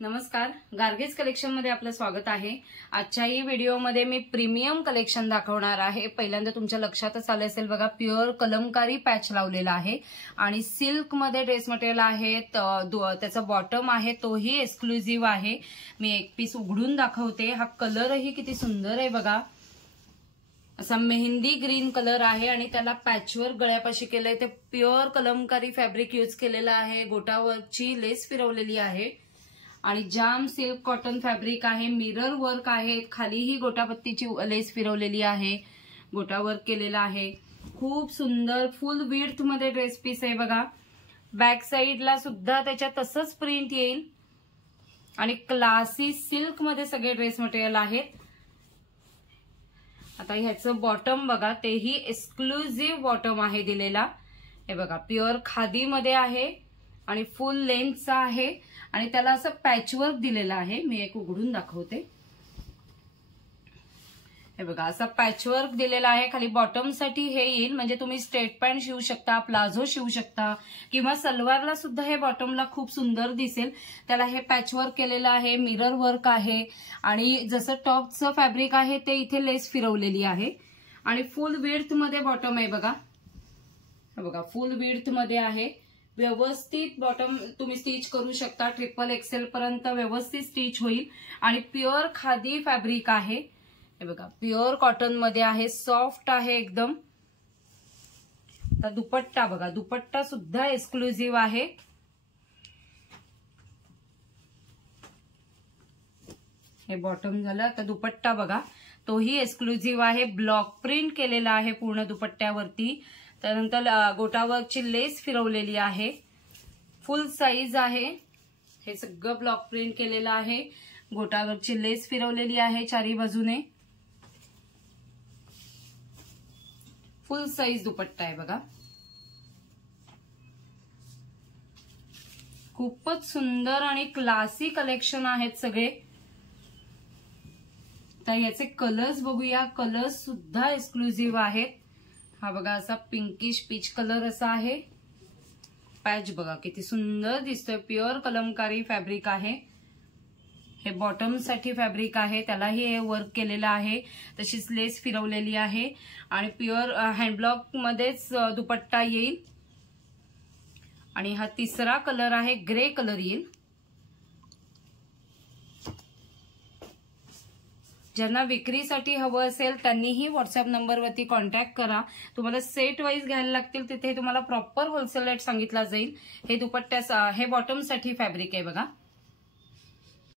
नमस्कार, गार्गेज कलेक्शन मध्ये आपलं स्वागत आहे। आजच्या ही व्हिडिओमध्ये मी प्रीमियम कलेक्शन दाखवणार आहे। पहिल्यांदा तुमच्या लक्षातच आलं असेल बघा, प्युअर कलमकारी पॅच लावलेला आहे आणि सिल्क मध्ये ड्रेस मटेरियल आहे। त्याचा बॉटम आहे तोही एक्सक्लुझिव्ह आहे। मी एक पीस उघडून दाखवते। हा कलरही किती सुंदर आहे बघा, असा मेहंदी ग्रीन कलर आहे आणि त्याला पॅचवर्क गळ्यापाशी केलंय। ते प्युअर कलमकारी फॅब्रिक यूज केलेला आहे। गोटावरची लेस फिरवलेली आहे आणि जाम सिल्क कॉटन फॅब्रिक आहे। मिरर वर्क आहे, खालीही गोटापत्तीची लेस फिरवलेली आहे, गोटा वर्क केलेला आहे। खूप सुंदर फुल विड्थ मध्ये ड्रेस पीस आहे बघा। बॅक साइडला सुद्धा त्याच्या तसंच प्रिंट येईल आणि क्लासी सिल्क मध्ये सगळे ड्रेस मटेरियल आहेत। आता ह्याचं बॉटम बघा, तेही एक्सक्लुझिव्ह बॉटम आहे दिलेला। हे बघा, प्युअर खादी मध्ये आहे आणि फुल लेंथचा आहे आणि त्याला असं पॅचवर्क दिलेला आहे। मी एक उघडून दाखवते। हे बघा, असा पॅचवर्क दिलेला आहे। खाली बॉटम साठी हे येईल, म्हणजे तुम्ही स्ट्रेट पॅन्ट शिवू शकता, प्लाझो शिवू शकता किंवा सलवारला सुद्धा हे बॉटमला खूप सुंदर दिसेल। त्याला हे पॅचवर्क केलेलं आहे, मिरर वर्क आहे आणि जसं टॉपचं फॅब्रिक आहे ते इथे लेस फिरवलेली आहे आणि फुल विड्थ मध्ये बॉटम आहे बघा। हे बघा, फुल विड्थ मध्ये आहे। व्यवस्थित बॉटम तुम्ही स्टिच करू शकता, ट्रिपल एक्सेल पर्यंत व्यवस्थित स्टिच होईल आणि प्युअर खादी फॅब्रिक आहे। हे बघा, प्युअर कॉटन मध्ये आहे, सॉफ्ट आहे एकदम। आता दुपट्टा बघा, दुपट्टा सुद्धा एक्सक्लुझिव्ह आहे। हे बॉटम झालं। आता दुपट्टा बघा, तोही एक्सक्लुझिव्ह आहे। ब्लॉक प्रिंट केलेला आहे पूर्ण दुपट्ट्यावरती। त्यानंतर गोटावर्कची लेस फिरवलेली आहे, फुल साईज आहे। हे सगळं ब्लॉक प्रिंट केलेलं आहे, गोटावर्कची लेस फिरवलेली आहे चारी बाजूने। फुल साईज दुपट्टा आहे बघा। खूपच सुंदर आणि क्लासी कलेक्शन आहेत सगळे। तर याचे कलर्स बघूया, कलर्स सुद्धा एक्सक्लुझिव्ह आहेत। हा बघा, असा पिंकिश पीच कलर असा आहे। पॅच बघा किती सुंदर दिसतोय, प्युअर कलमकारी फॅब्रिक आहे। हे बॉटम साठी फॅब्रिक आहे, त्यालाही हे वर्क केलेलं आहे, तशीच लेस फिरवलेली आहे आणि प्युअर हँडब्लॉक मध्येच दुपट्टा येईल आणि हा तिसरा कलर आहे, ग्रे कलर येईल। ज्यांना विक्रीसाठी हवं असेल त्यांनीही व्हॉट्सअप नंबरवरती कॉन्टॅक्ट करा। तुम्हाला सेट वाईज घ्यायला लागतील, तिथे तुम्हाला प्रॉपर होलसेल रेट सांगितला जाईल। हे दुपट्ट्याचा, हे बॉटम साठी फॅब्रिक आहे बघा।